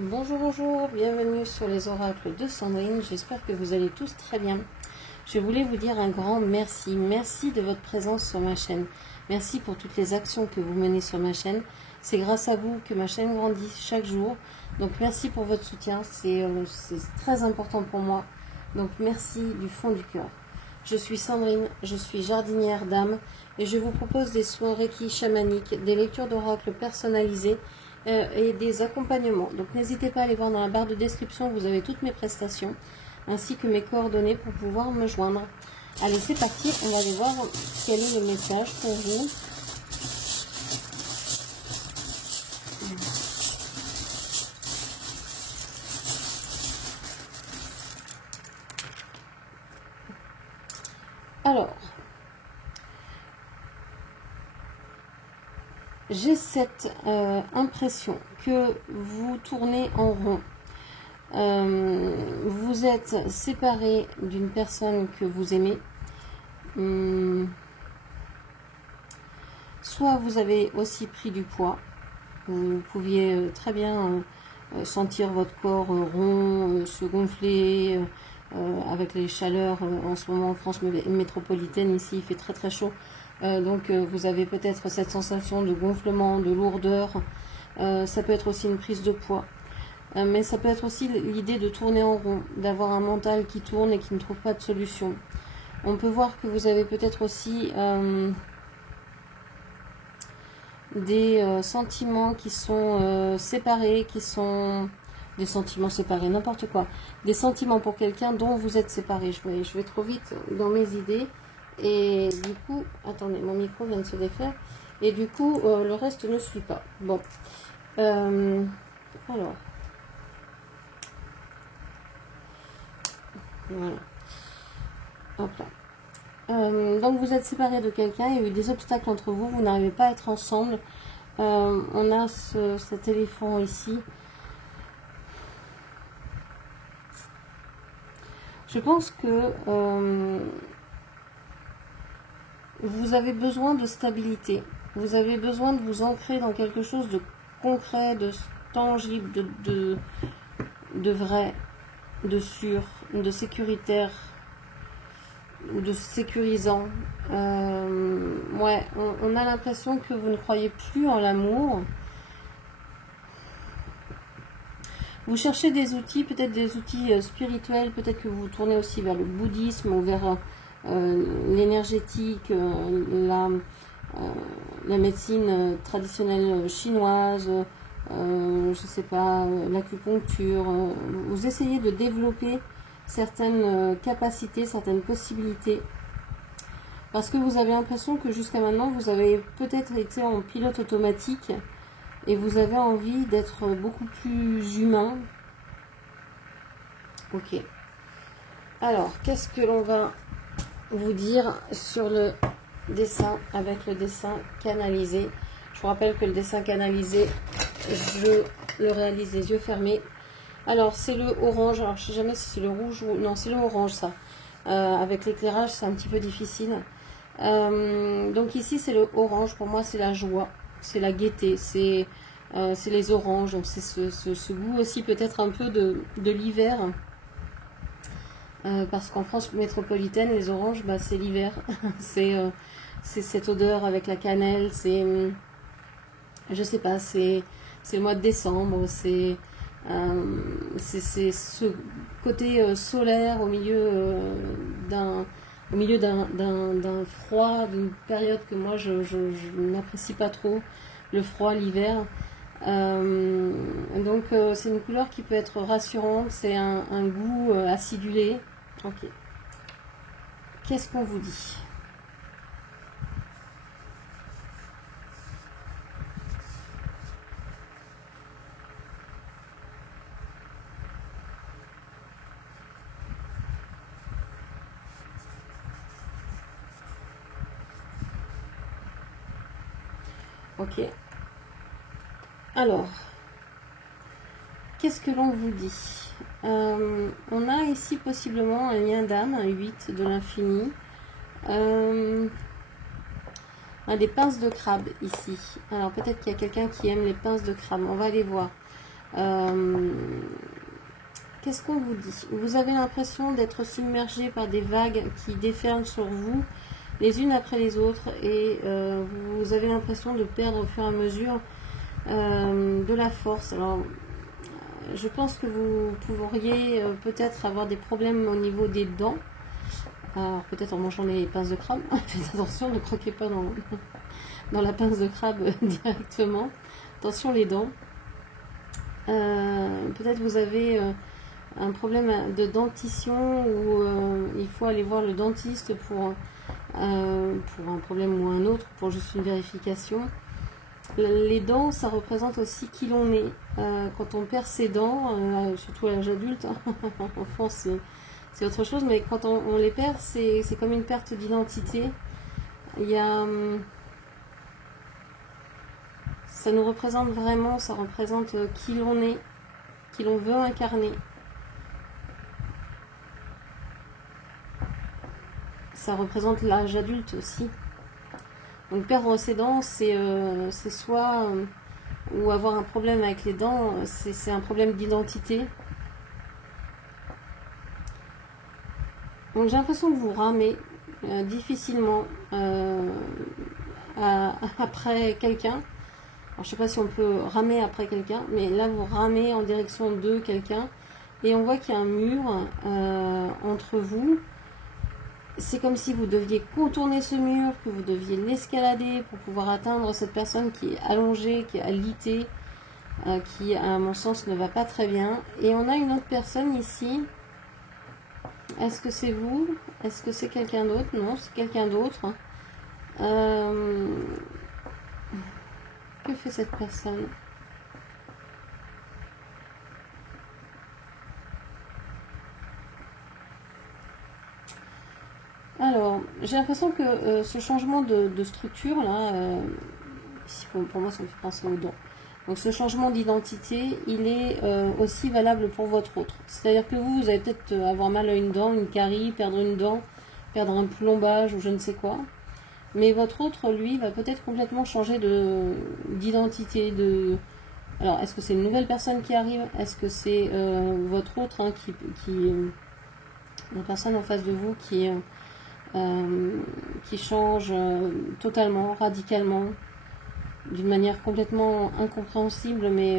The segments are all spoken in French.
Bonjour, bonjour, bienvenue sur les oracles de Sandrine, j'espère que vous allez tous très bien. Je voulais vous dire un grand merci, merci de votre présence sur ma chaîne, merci pour toutes les actions que vous menez sur ma chaîne, c'est grâce à vous que ma chaîne grandit chaque jour, donc merci pour votre soutien, c'est très important pour moi, donc merci du fond du cœur. Je suis Sandrine, je suis jardinière d'âme et je vous propose des soins Reiki chamaniques, des lectures d'oracles personnalisées et des accompagnements. Donc n'hésitez pas à aller voir dans la barre de description, vous avez toutes mes prestations ainsi que mes coordonnées pour pouvoir me joindre. Allez, c'est parti, on va aller voir quel est le message pour vous. Alors, j'ai cette impression que vous tournez en rond. Vous êtes séparé d'une personne que vous aimez. Soit vous avez aussi pris du poids. Vous pouviez très bien sentir votre corps rond, se gonfler avec les chaleurs en ce moment en France métropolitaine. Ici, il fait très très chaud. Donc vous avez peut-être cette sensation de gonflement, de lourdeur. Ça peut être aussi une prise de poids. Mais ça peut être aussi l'idée de tourner en rond, d'avoir un mental qui tourne et qui ne trouve pas de solution. On peut voir que vous avez peut-être aussi des sentiments qui sont séparés, qui sont des sentiments séparés, n'importe quoi. Des sentiments pour quelqu'un dont vous êtes séparés. Je vais trop vite dans mes idées. Et du coup, attendez, mon micro vient de se défaire. Et du coup, le reste ne suit pas. Bon. Alors. Voilà. Hop là. Donc vous êtes séparés de quelqu'un, il y a eu des obstacles entre vous, vous n'arrivez pas à être ensemble. On a cet éléphant ici. Je pense que vous avez besoin de stabilité. Vous avez besoin de vous ancrer dans quelque chose de concret, de tangible, de vrai, de sûr, de sécuritaire, de sécurisant. Ouais, on a l'impression que vous ne croyez plus en l'amour. Vous cherchez des outils, peut-être des outils spirituels, peut-être que vous vous tournez aussi vers le bouddhisme ou vers l'énergétique, la médecine traditionnelle chinoise, je sais pas, l'acupuncture. Vous essayez de développer certaines capacités, certaines possibilités. Parce que vous avez l'impression que jusqu'à maintenant, vous avez peut-être été en pilote automatique et vous avez envie d'être beaucoup plus humain. Ok. Alors, qu'est-ce que l'on va vous dire sur le dessin avec le dessin canalisé? Je vous rappelle que le dessin canalisé, je le réalise les yeux fermés. Alors, c'est le orange. Alors, je ne sais jamais si c'est le rouge ou... Non, c'est le orange, ça. Avec l'éclairage, c'est un petit peu difficile. Donc, ici, c'est le orange. Pour moi, c'est la joie. C'est la gaieté. C'est les oranges. Donc, c'est ce goût aussi, peut-être un peu de l'hiver. Parce qu'en France métropolitaine, les oranges, bah, c'est l'hiver. c'est cette odeur avec la cannelle. C'est... je sais pas, c'est le mois de décembre. C'est ce côté solaire au milieu d'un froid, d'une période que moi je n'apprécie pas trop, le froid, l'hiver. Donc c'est une couleur qui peut être rassurante, c'est un goût acidulé. Ok. Qu'est-ce qu'on vous dit ? Ok. Alors, qu'est-ce que l'on vous dit? On a ici possiblement un lien d'âme, un 8 de l'infini. Des pinces de crabe ici. Alors peut-être qu'il y a quelqu'un qui aime les pinces de crabe. On va aller voir. Qu'est-ce qu'on vous dit? Vous avez l'impression d'être submergé par des vagues qui déferlent sur vous, les unes après les autres, et vous avez l'impression de perdre au fur et à mesure de la force. Alors, je pense que vous pourriez peut-être avoir des problèmes au niveau des dents. Alors, peut-être en mangeant les pinces de crabe. Faites attention, ne croquez pas dans la pince de crabe directement. Attention les dents. Peut-être vous avez un problème de dentition ou il faut aller voir le dentiste pour un problème ou un autre, pour juste une vérification. Les dents, ça représente aussi qui l'on est. Quand on perd ses dents, surtout à l'âge adulte, enfant c'est autre chose, mais quand on les perd, c'est comme une perte d'identité. Il y a... ça nous représente vraiment, ça représente qui l'on est, qui l'on veut incarner. Ça représente l'âge adulte aussi. Donc perdre ses dents, c'est soit... ou avoir un problème avec les dents, c'est un problème d'identité. Donc j'ai l'impression que vous ramez difficilement après quelqu'un. Alors je sais pas si on peut ramer après quelqu'un, mais là vous ramez en direction de quelqu'un et on voit qu'il y a un mur entre vous. C'est comme si vous deviez contourner ce mur, que vous deviez l'escalader pour pouvoir atteindre cette personne qui est allongée, qui est alitée, qui à mon sens ne va pas très bien. Et on a une autre personne ici. Est-ce que c'est vous? Est-ce que c'est quelqu'un d'autre? Non, c'est quelqu'un d'autre. Que fait cette personne? Alors, j'ai l'impression que ce changement de structure, là, ici pour moi ça me fait penser aux dents. Donc ce changement d'identité, il est aussi valable pour votre autre. C'est-à-dire que vous allez peut-être avoir mal à une dent, une carie, perdre une dent, perdre un plombage ou je ne sais quoi. Mais votre autre, lui, va peut-être complètement changer d'identité. Alors, est-ce que c'est une nouvelle personne qui arrive? Est-ce que c'est votre autre, hein, la personne en face de vous qui change totalement, radicalement, d'une manière complètement incompréhensible, mais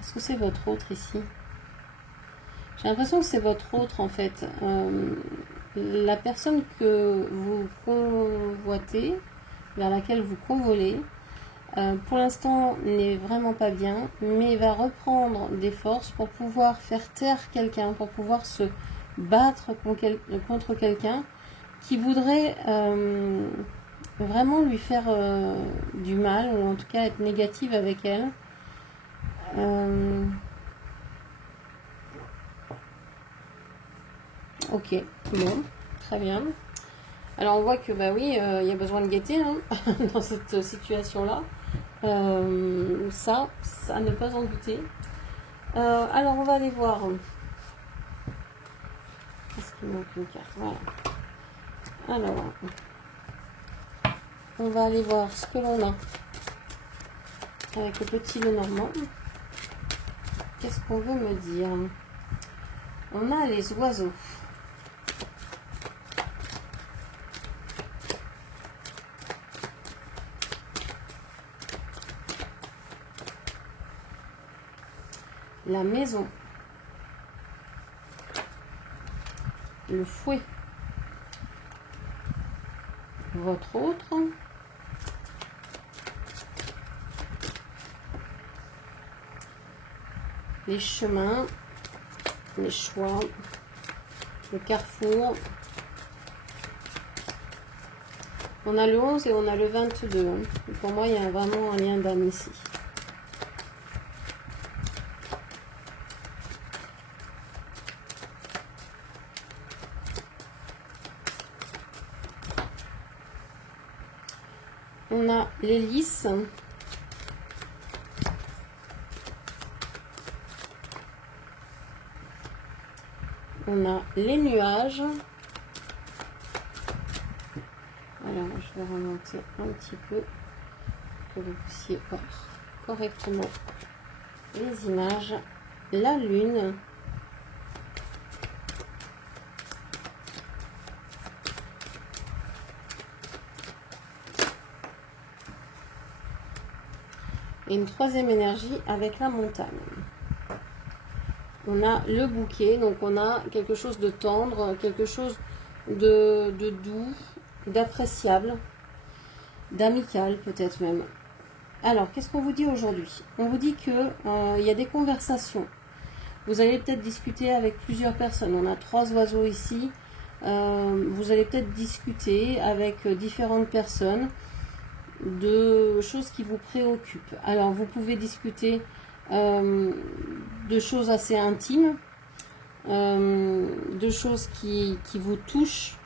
est-ce que c'est votre autre ici? J'ai l'impression que c'est votre autre en fait. La personne que vous convoitez, vers laquelle vous convolez, pour l'instant n'est vraiment pas bien, mais va reprendre des forces pour pouvoir faire taire quelqu'un, pour pouvoir se battre contre quelqu'un qui voudrait vraiment lui faire du mal, ou en tout cas être négative avec elle. Ok, bon, très bien. Alors on voit que bah oui, il y a besoin de gaieté hein, dans cette situation-là. Ça à ne pas en douter. Alors on va aller voir. Est-ce qu'il manque une carte? Voilà. Alors, on va aller voir ce que l'on a avec le petit Lenormand. Qu'est-ce qu'on veut me dire? On a les oiseaux. La maison. Le fouet. Votre autre. Les chemins. Les choix. Le carrefour. On a le 11 et on a le 22. Pour moi, il y a vraiment un lien d'âme ici. On a les lys. On a les nuages. Alors, je vais remonter un petit peu pour que vous puissiez voir correctement les images. La lune. Et une troisième énergie avec la montagne. On a le bouquet, donc on a quelque chose de tendre, quelque chose de doux, d'appréciable, d'amical peut-être même. Alors, qu'est-ce qu'on vous dit aujourd'hui? On vous dit que il y a des conversations. Vous allez peut-être discuter avec plusieurs personnes. On a 3 oiseaux ici. Vous allez peut-être discuter avec différentes personnes de choses qui vous préoccupent. Alors, vous pouvez discuter de choses assez intimes, de choses qui vous touchent,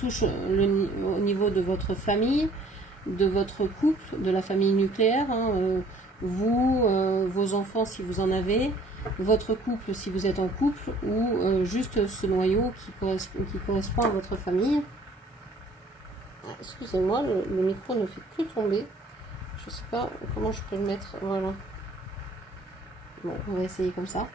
au niveau de votre famille, de votre couple, de la famille nucléaire, hein, vous, vos enfants si vous en avez, votre couple si vous êtes en couple, ou juste ce noyau qui correspond à votre famille. Excusez-moi, le micro ne fait plus tomber. Je ne sais pas comment je peux le mettre. Voilà. Bon, on va essayer comme ça.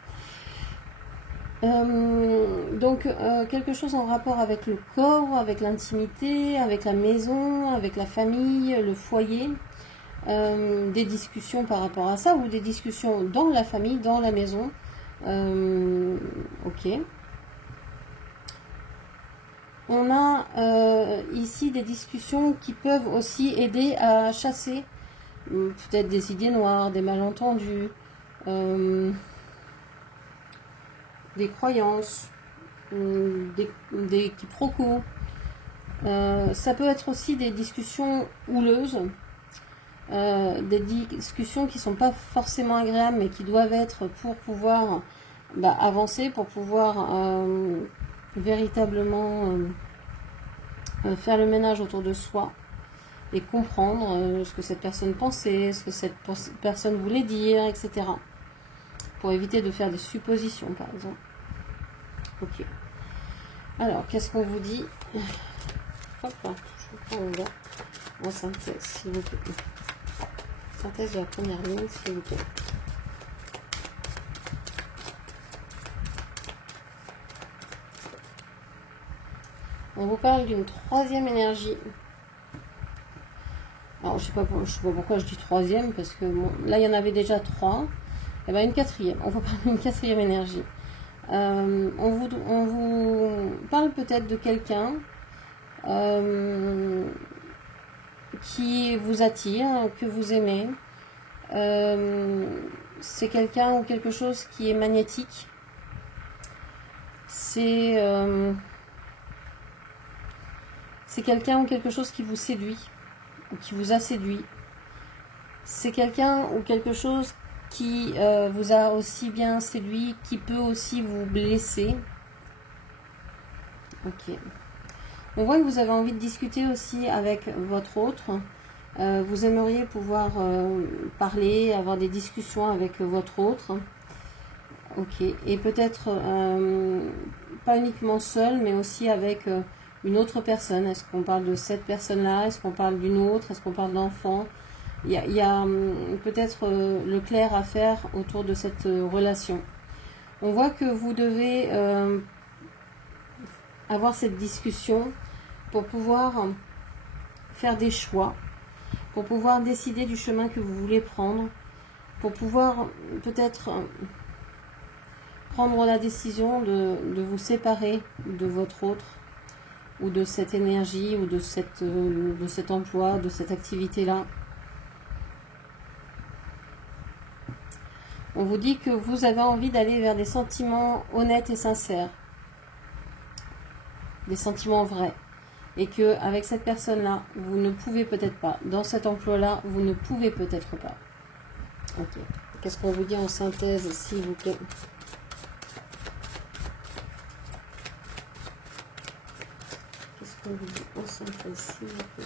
Donc, quelque chose en rapport avec le corps, avec l'intimité, avec la maison, avec la famille, le foyer. Des discussions par rapport à ça, ou des discussions dans la famille, dans la maison. Ok. On a ici des discussions qui peuvent aussi aider à chasser peut-être des idées noires, des malentendus, des croyances, des quiproquos. Ça peut être aussi des discussions houleuses, des discussions qui ne sont pas forcément agréables, mais qui doivent être pour pouvoir avancer, pour pouvoir véritablement faire le ménage autour de soi et comprendre ce que cette personne pensait, ce que cette personne voulait dire, etc. Pour éviter de faire des suppositions, par exemple. Ok. Alors, qu'est-ce qu'on vous dit? Hop là, je prends en synthèse, s'il vous plaît. Synthèse de la première ligne, s'il vous plaît. On vous parle d'une troisième énergie. Alors, je sais pas pourquoi je dis troisième, parce que bon, là, il y en avait déjà 3. Et bien, une quatrième. On vous parle d'une quatrième énergie. On vous parle peut-être de quelqu'un qui vous attire, que vous aimez. C'est quelqu'un ou quelque chose qui est magnétique. C'est quelqu'un ou quelque chose qui vous séduit, ou qui vous a séduit. C'est quelqu'un ou quelque chose qui vous a aussi bien séduit, qui peut aussi vous blesser. Ok. On voit que vous avez envie de discuter aussi avec votre autre. Vous aimeriez pouvoir parler, avoir des discussions avec votre autre. Ok. Et peut-être pas uniquement seul, mais aussi avec une autre personne. Est-ce qu'on parle de cette personne-là? Est-ce qu'on parle d'une autre? Est-ce qu'on parle d'enfant? Il y a peut-être le clair à faire autour de cette relation. On voit que vous devez avoir cette discussion pour pouvoir faire des choix, pour pouvoir décider du chemin que vous voulez prendre, pour pouvoir peut-être prendre la décision de vous séparer de votre autre, ou de cette énergie, ou de cet emploi, de cette activité-là. On vous dit que vous avez envie d'aller vers des sentiments honnêtes et sincères, des sentiments vrais, et que avec cette personne-là, vous ne pouvez peut-être pas. Dans cet emploi-là, vous ne pouvez peut-être pas. Ok. Qu'est-ce qu'on vous dit en synthèse, s'il vous plaît? Qu'est-ce qu'on vous dit en synthèse, s'il vous plaît?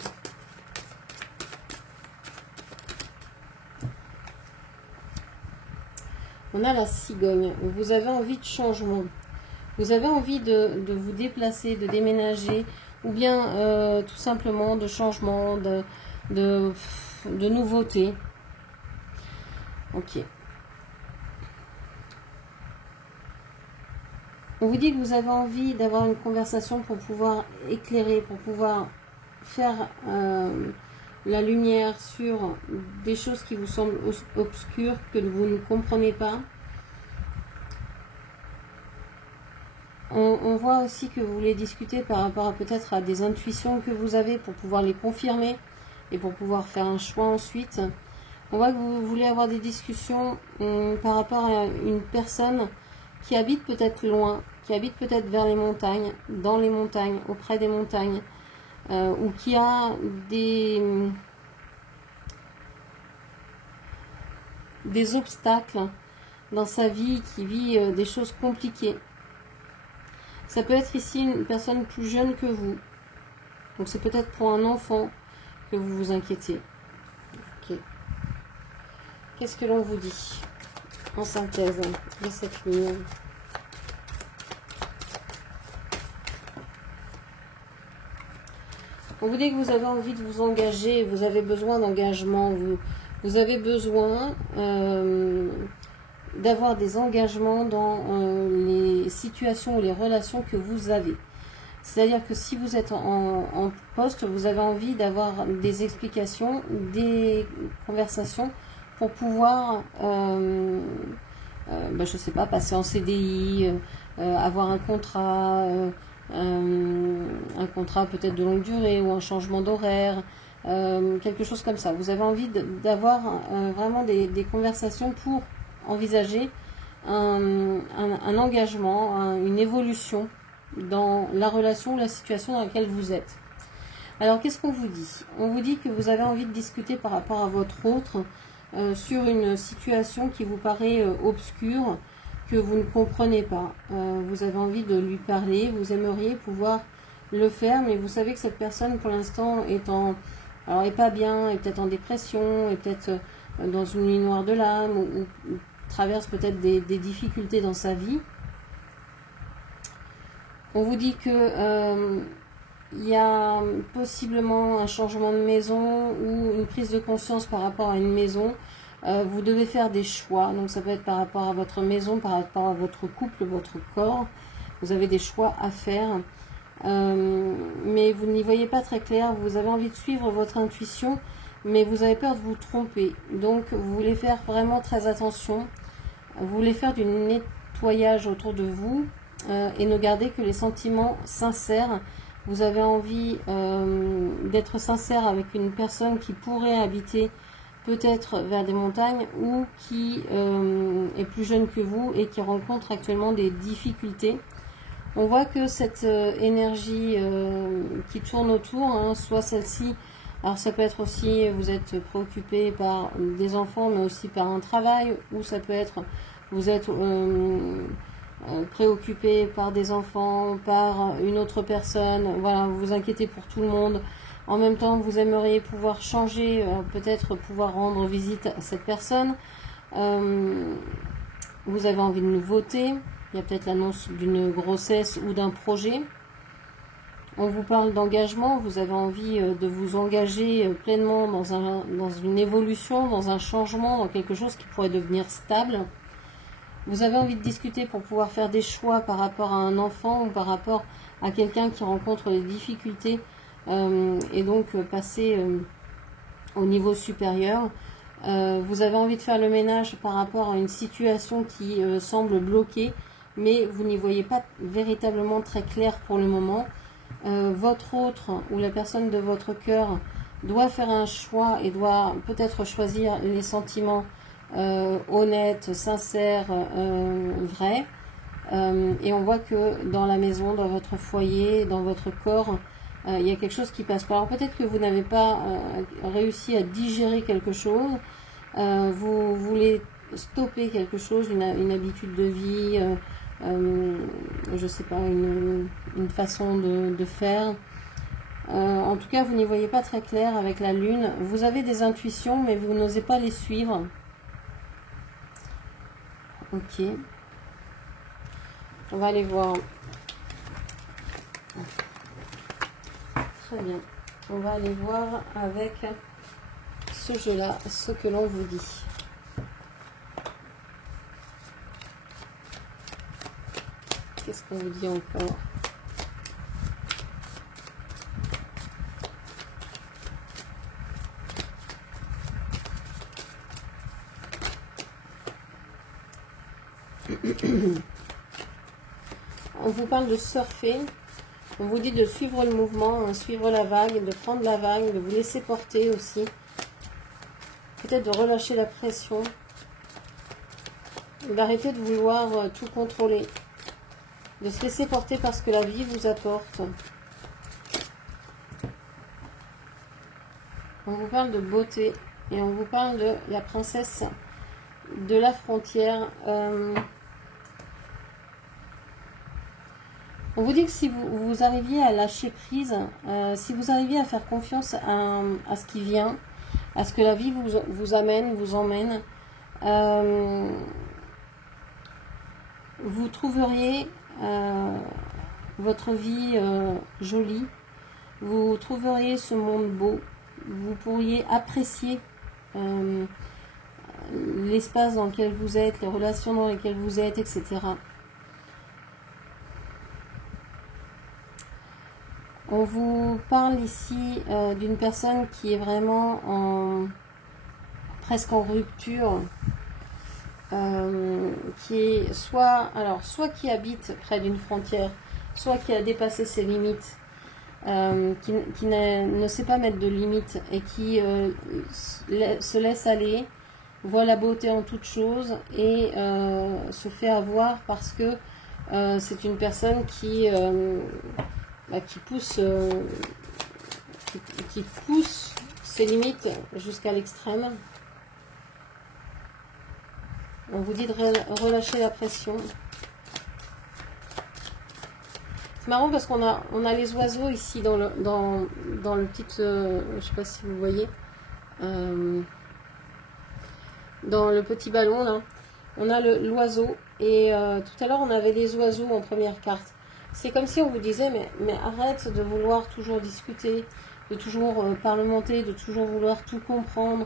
On a la cigogne. Vous avez envie de changement. Vous avez envie de vous déplacer, de déménager, ou bien tout simplement de changement, de nouveautés. Ok. On vous dit que vous avez envie d'avoir une conversation pour pouvoir éclairer, pour pouvoir faire la lumière sur des choses qui vous semblent obscures, que vous ne comprenez pas. On voit aussi que vous voulez discuter par rapport à peut-être à des intuitions que vous avez pour pouvoir les confirmer et pour pouvoir faire un choix ensuite. On voit que vous voulez avoir des discussions par rapport à une personne qui habite peut-être loin, qui habite peut-être vers les montagnes, dans les montagnes, auprès des montagnes, ou qui a des obstacles dans sa vie, qui vit des choses compliquées. Ça peut être ici une personne plus jeune que vous. Donc c'est peut-être pour un enfant que vous vous inquiétez. Ok. Qu'est-ce que l'on vous dit en synthèse de cette ligne? On vous dit que vous avez envie de vous engager, vous avez besoin d'engagement, vous avez besoin d'avoir des engagements dans les situations ou les relations que vous avez. C'est-à-dire que si vous êtes en poste, vous avez envie d'avoir des explications, des conversations pour pouvoir, je sais pas, passer en CDI, avoir un contrat peut-être de longue durée ou un changement d'horaire, quelque chose comme ça. Vous avez envie d'avoir vraiment des conversations pour envisager un engagement, une évolution dans la relation ou la situation dans laquelle vous êtes. Alors qu'est-ce qu'on vous dit? On vous dit que vous avez envie de discuter par rapport à votre autre sur une situation qui vous paraît obscure, que vous ne comprenez pas. Vous avez envie de lui parler, vous aimeriez pouvoir le faire, mais vous savez que cette personne pour l'instant est pas bien, est peut-être en dépression, est peut-être dans une nuit noire de l'âme, ou traverse peut-être des difficultés dans sa vie. On vous dit que il y a possiblement un changement de maison ou une prise de conscience par rapport à une maison. Vous devez faire des choix, donc ça peut être par rapport à votre maison, par rapport à votre couple, votre corps. Vous avez des choix à faire, mais vous n'y voyez pas très clair. Vous avez envie de suivre votre intuition, mais vous avez peur de vous tromper. Donc vous voulez faire vraiment très attention. Vous voulez faire du nettoyage autour de vous et ne garder que les sentiments sincères. Vous avez envie d'être sincère avec une personne qui pourrait habiter peut-être vers des montagnes ou qui est plus jeune que vous et qui rencontre actuellement des difficultés. On voit que cette énergie qui tourne autour, hein, soit celle-ci, alors ça peut être aussi, vous êtes préoccupé par des enfants, mais aussi par un travail, ou ça peut être, vous êtes préoccupé par des enfants, par une autre personne, voilà, vous vous inquiétez pour tout le monde. En même temps, vous aimeriez pouvoir changer, peut-être pouvoir rendre visite à cette personne. Vous avez envie de nouveautés. Il y a peut-être l'annonce d'une grossesse ou d'un projet. On vous parle d'engagement. Vous avez envie de vous engager pleinement dans une évolution, dans un changement, dans quelque chose qui pourrait devenir stable. Vous avez envie de discuter pour pouvoir faire des choix par rapport à un enfant ou par rapport à quelqu'un qui rencontre des difficultés et donc passer au niveau supérieur. Vous avez envie de faire le ménage par rapport à une situation qui semble bloquée, mais vous n'y voyez pas véritablement très clair pour le moment. Votre autre ou la personne de votre cœur doit faire un choix et doit peut-être choisir les sentiments honnêtes, sincères, vrais. Et on voit que dans la maison, dans votre foyer, dans votre corps, il y a quelque chose qui passe pas. Alors peut-être que vous n'avez pas réussi à digérer quelque chose, vous voulez stopper quelque chose, une habitude de vie, je sais pas, une façon de faire. En tout cas, vous n'y voyez pas très clair avec la lune. Vous avez des intuitions, mais vous n'osez pas les suivre. Ok. On va aller voir. Très bien. On va aller voir avec ce jeu-là ce que l'on vous dit. Qu'est-ce qu'on vous dit encore? On vous parle de surfer. On vous dit de suivre le mouvement, suivre la vague, de prendre la vague, de vous laisser porter aussi. Peut-être de relâcher la pression. D'arrêter de vouloir tout contrôler. De se laisser porter par ce que la vie vous apporte. On vous parle de beauté. Et on vous parle de la princesse de la frontière. On vous dit que si vous arriviez à lâcher prise, si vous arriviez à faire confiance à ce qui vient, à ce que la vie vous amène, vous emmène, vous trouveriez votre vie jolie, vous trouveriez ce monde beau, vous pourriez apprécier l'espace dans lequel vous êtes, les relations dans lesquelles vous êtes, etc. On vous parle ici d'une personne qui est vraiment presque en rupture, qui est soit qui habite près d'une frontière, soit qui a dépassé ses limites, qui ne sait pas mettre de limites et qui se laisse aller, voit la beauté en toute chose et se fait avoir parce que c'est une personne qui pousse ses limites jusqu'à l'extrême. On vous dit de relâcher la pression. C'est marrant parce qu'on a les oiseaux ici dans le petit, je sais pas si vous voyez, dans le petit ballon là, on a l'oiseau et tout à l'heure on avait les oiseaux en première carte. C'est comme si on vous disait, mais arrête de vouloir toujours discuter, de toujours parlementer, de toujours vouloir tout comprendre.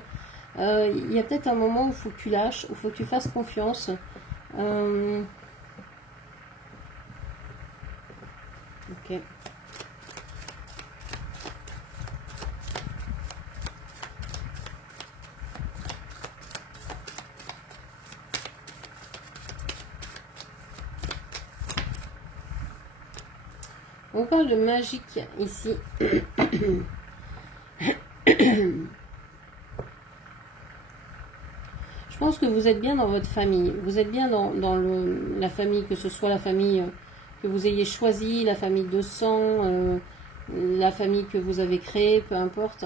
Il y a peut-être un moment où il faut que tu lâches, où il faut que tu fasses confiance. Ok. On parle de magique ici. Je pense que vous êtes bien dans votre famille. Vous êtes bien dans la famille, que ce soit la famille que vous ayez choisie, la famille de sang, la famille que vous avez créée, peu importe.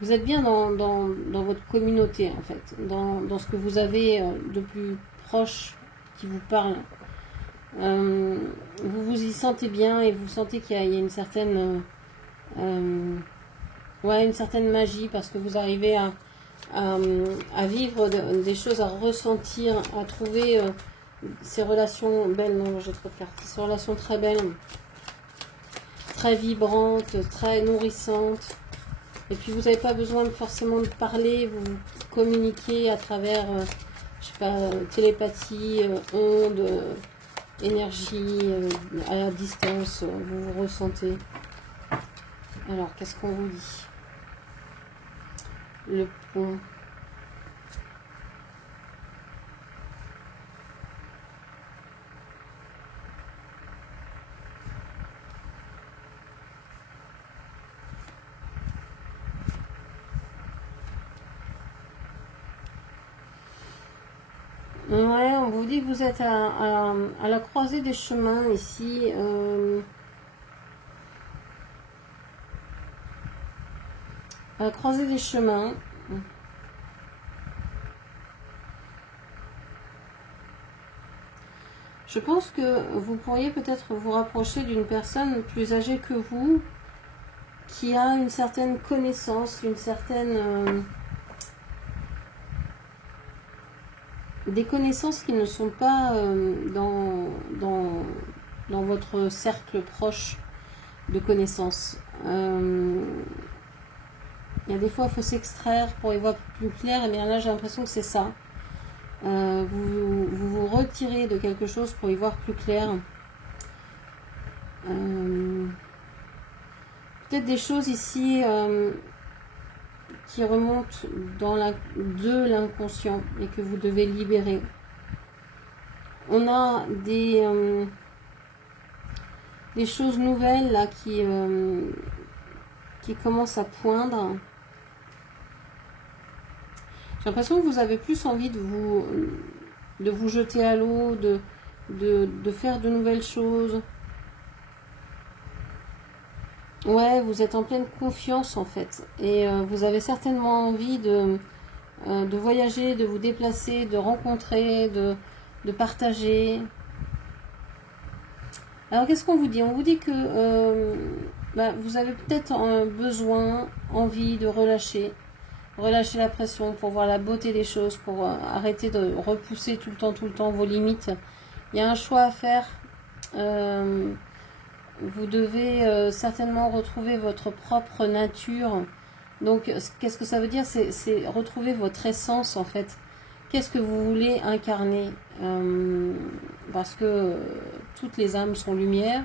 Vous êtes bien dans votre communauté, en fait. Dans ce que vous avez de plus proche qui vous parle. Vous vous y sentez bien et vous sentez qu'il y a une certaine une certaine magie parce que vous arrivez à vivre des choses, à ressentir, à trouver ces relations belles. Non, j'ai trop de cartes. Ces relations très belles, très vibrantes, très nourrissantes. Et puis vous n'avez pas besoin forcément de parler, vous communiquez à travers je sais pas, télépathie, ondes, énergie, à la distance, vous vous ressentez. Alors, qu'est-ce qu'on vous dit? Le pont. Ouais, on vous dit que vous êtes à la croisée des chemins ici. À la croisée des chemins. Je pense que vous pourriez peut-être vous rapprocher d'une personne plus âgée que vous, qui a une certaine connaissance, une certaine... des connaissances qui ne sont pas dans votre cercle proche de connaissances. Il y a des fois, il faut s'extraire pour y voir plus clair. Et bien là, j'ai l'impression que c'est ça. Vous vous retirez de quelque chose pour y voir plus clair. Peut-être des choses ici qui remontent de l'inconscient et que vous devez libérer. On a des choses nouvelles là qui commencent à poindre. J'ai l'impression que vous avez plus envie de vous jeter à l'eau, de faire de nouvelles choses. Ouais, vous êtes en pleine confiance en fait. Et vous avez certainement envie de voyager, de vous déplacer, de rencontrer, de partager. Alors qu'est-ce qu'on vous dit? On vous dit que vous avez peut-être besoin, envie de relâcher la pression pour voir la beauté des choses, pour arrêter de repousser tout le temps vos limites. Il y a un choix à faire. Vous devez certainement retrouver votre propre nature. Donc, qu'est-ce que ça veut dire? C'est retrouver votre essence, en fait. Qu'est-ce que vous voulez incarner? Parce que toutes les âmes sont lumière.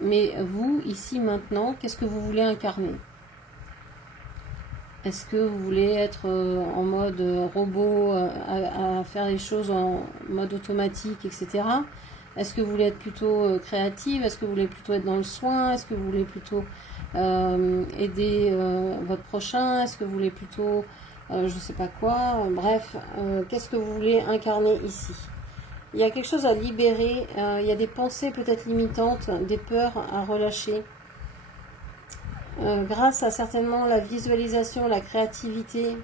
Mais vous, ici, maintenant, qu'est-ce que vous voulez incarner? Est-ce que vous voulez être en mode robot, à faire les choses en mode automatique, etc. Est-ce que vous voulez être plutôt créative? Est-ce que vous voulez plutôt être dans le soin? Est-ce que vous voulez plutôt aider votre prochain? Est-ce que vous voulez plutôt, je sais pas quoi? Bref, qu'est-ce que vous voulez incarner ici? Il y a quelque chose à libérer. Il y a des pensées peut-être limitantes, des peurs à relâcher. Grâce à certainement la visualisation, la créativité,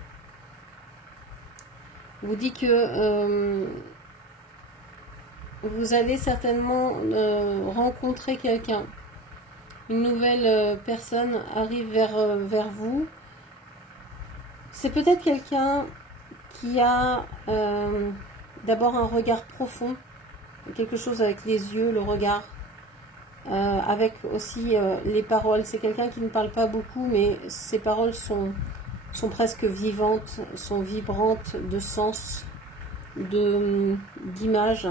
vous dit que vous allez certainement rencontrer quelqu'un. Une nouvelle personne arrive vers vous. C'est peut-être quelqu'un qui a d'abord un regard profond, quelque chose avec les yeux, le regard. Avec aussi les paroles. C'est quelqu'un qui ne parle pas beaucoup, mais ses paroles sont presque vivantes, sont vibrantes de sens, d'image.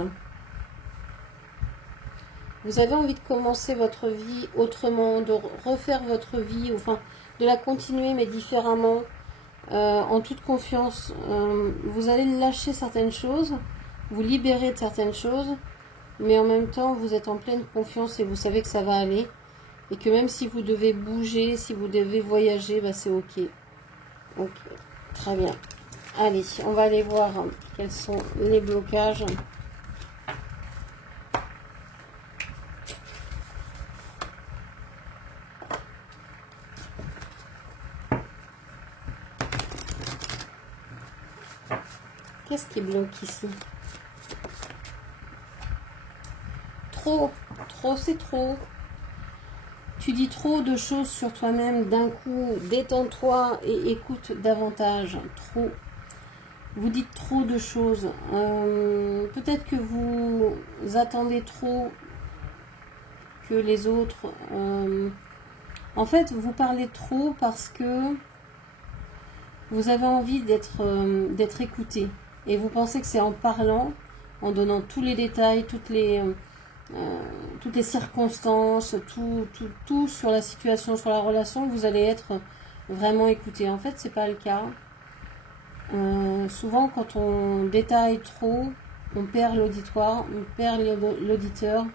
Vous avez envie de commencer votre vie autrement, de refaire votre vie, enfin de la continuer mais différemment, en toute confiance. Vous allez lâcher certaines choses, vous libérer de certaines choses, mais en même temps, vous êtes en pleine confiance et vous savez que ça va aller. Et que même si vous devez bouger, si vous devez voyager, bah c'est ok. Ok, très bien. Allez, on va aller voir quels sont les blocages. Qu'est-ce qui bloque ici? Trop, c'est trop. Tu dis trop de choses sur toi-même d'un coup. Détends-toi et écoute davantage. Trop. Vous dites trop de choses. Peut-être que vous attendez trop que les autres. En fait, vous parlez trop parce que vous avez envie d'être écouté. Et vous pensez que c'est en parlant, en donnant tous les détails, toutes les circonstances, tout sur la situation, sur la relation, vous allez être vraiment écouté. En fait, c'est pas le cas. Souvent, quand on détaille trop, on perd l'auditoire, on perd l'auditeur,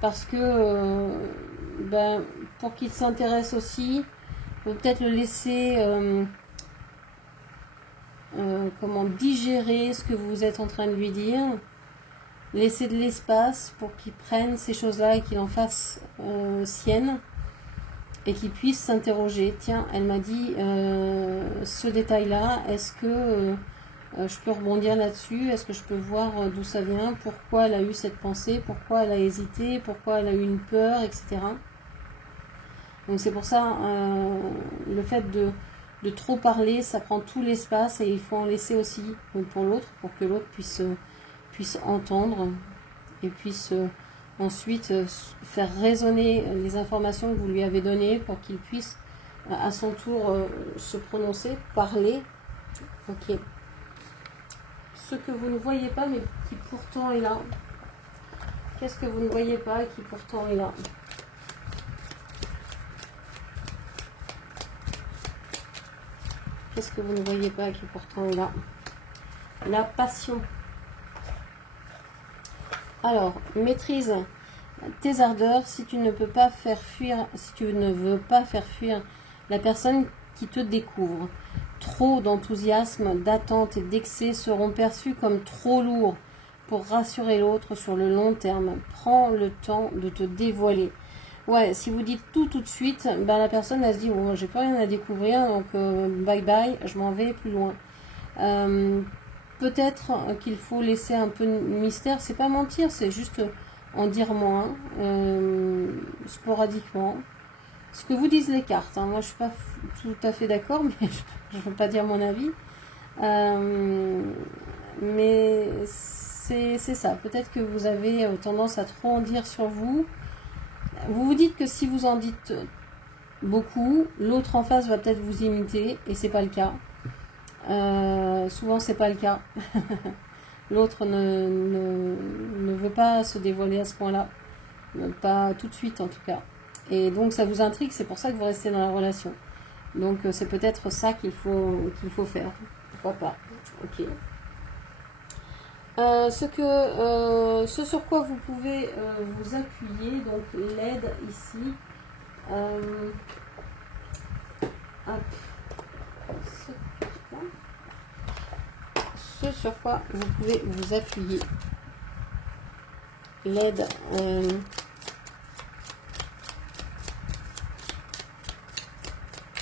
parce que pour qu'il s'intéresse aussi, il faut peut-être le laisser digérer ce que vous êtes en train de lui dire. Laisser de l'espace pour qu'il prenne ces choses-là et qu'il en fasse sienne et qu'il puisse s'interroger. Tiens, elle m'a dit ce détail-là, est-ce que je peux rebondir là-dessus? Est-ce que je peux voir d'où ça vient? Pourquoi elle a eu cette pensée? Pourquoi elle a hésité? Pourquoi elle a eu une peur, etc. Donc c'est pour ça, le fait de trop parler, ça prend tout l'espace et il faut en laisser aussi pour l'autre, pour que l'autre puisse entendre et puisse ensuite faire résonner les informations que vous lui avez données pour qu'il puisse à son tour se prononcer, parler. Ok. Ce que vous ne voyez pas mais qui pourtant est là. Qu'est-ce que vous ne voyez pas et qui pourtant est là? Qu'est-ce que vous ne voyez pas et qui pourtant est là? La passion. Alors, maîtrise tes ardeurs si tu ne peux pas faire fuir, si tu ne veux pas faire fuir la personne qui te découvre. Trop d'enthousiasme, d'attente et d'excès seront perçus comme trop lourds pour rassurer l'autre sur le long terme. Prends le temps de te dévoiler. Ouais, si vous dites tout de suite, ben la personne elle se dit oh, j'ai pas rien à découvrir, donc bye bye, je m'en vais plus loin. Peut-être qu'il faut laisser un peu de mystère, c'est pas mentir, c'est juste en dire moins, sporadiquement. Ce que vous disent les cartes, hein. Moi je suis pas tout à fait d'accord, mais je ne veux pas dire mon avis. Mais c'est ça, peut-être que vous avez tendance à trop en dire sur vous. Vous vous dites que si vous en dites beaucoup, l'autre en face va peut-être vous imiter, et c'est pas le cas. Souvent c'est pas le cas. L'autre ne veut pas se dévoiler à ce point-là, pas tout de suite en tout cas. Et donc ça vous intrigue, c'est pour ça que vous restez dans la relation. Donc c'est peut-être ça qu'il faut faire. Pourquoi pas? Ok. Ce sur quoi vous pouvez vous appuyer, donc l'aide ici. Ce sur quoi vous pouvez vous appuyer. L'aide.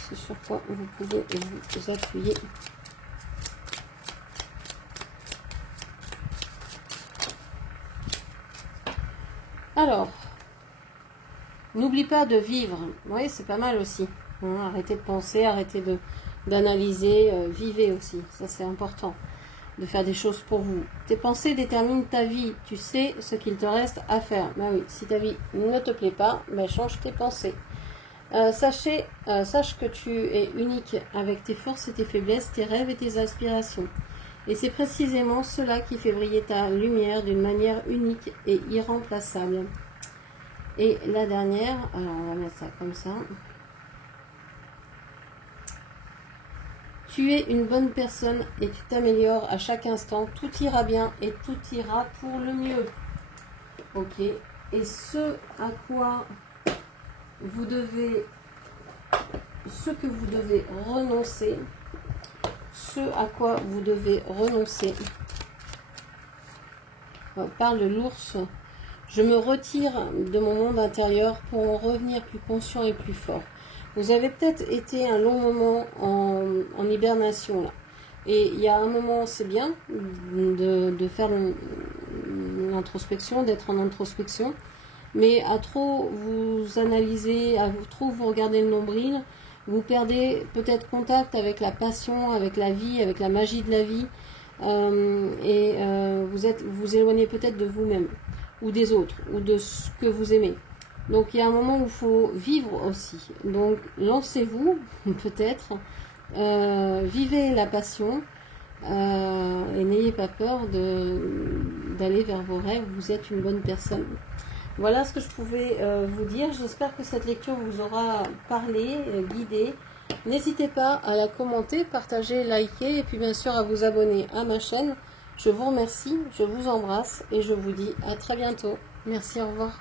Ce sur quoi vous pouvez vous appuyer. Alors, n'oublie pas de vivre. Oui, c'est pas mal aussi. Hein, arrêtez de penser, arrêtez d'analyser, vivez aussi. Ça, c'est important. De faire des choses pour vous. Tes pensées déterminent ta vie. Tu sais ce qu'il te reste à faire. Ben oui, si ta vie ne te plaît pas, ben change tes pensées. Sache que tu es unique avec tes forces et tes faiblesses, tes rêves et tes aspirations. Et c'est précisément cela qui fait briller ta lumière d'une manière unique et irremplaçable. Et la dernière, alors on va mettre ça comme ça. Tu es une bonne personne et tu t'améliores à chaque instant. Tout ira bien et tout ira pour le mieux. Ok. Et ce à quoi vous devez, ce que vous devez renoncer, ce à quoi vous devez renoncer. On parle de l'ours. Je me retire de mon monde intérieur pour en revenir plus conscient et plus fort. Vous avez peut-être été un long moment en hibernation là. Et il y a un moment, c'est bien de faire l'introspection, d'être en introspection. Mais à trop vous analyser, à trop vous regarder le nombril, vous perdez peut-être contact avec la passion, avec la vie, avec la magie de la vie. Vous éloignez peut-être de vous-même, ou des autres, ou de ce que vous aimez. Donc il y a un moment où il faut vivre aussi. Donc lancez-vous, peut-être, vivez la passion, et n'ayez pas peur d'aller vers vos rêves. Vous êtes une bonne personne. Voilà ce que je pouvais vous dire. J'espère que cette lecture vous aura parlé, guidé. N'hésitez pas à la commenter, partager, liker et puis bien sûr à vous abonner à ma chaîne. Je vous remercie, je vous embrasse et je vous dis à très bientôt. Merci, au revoir.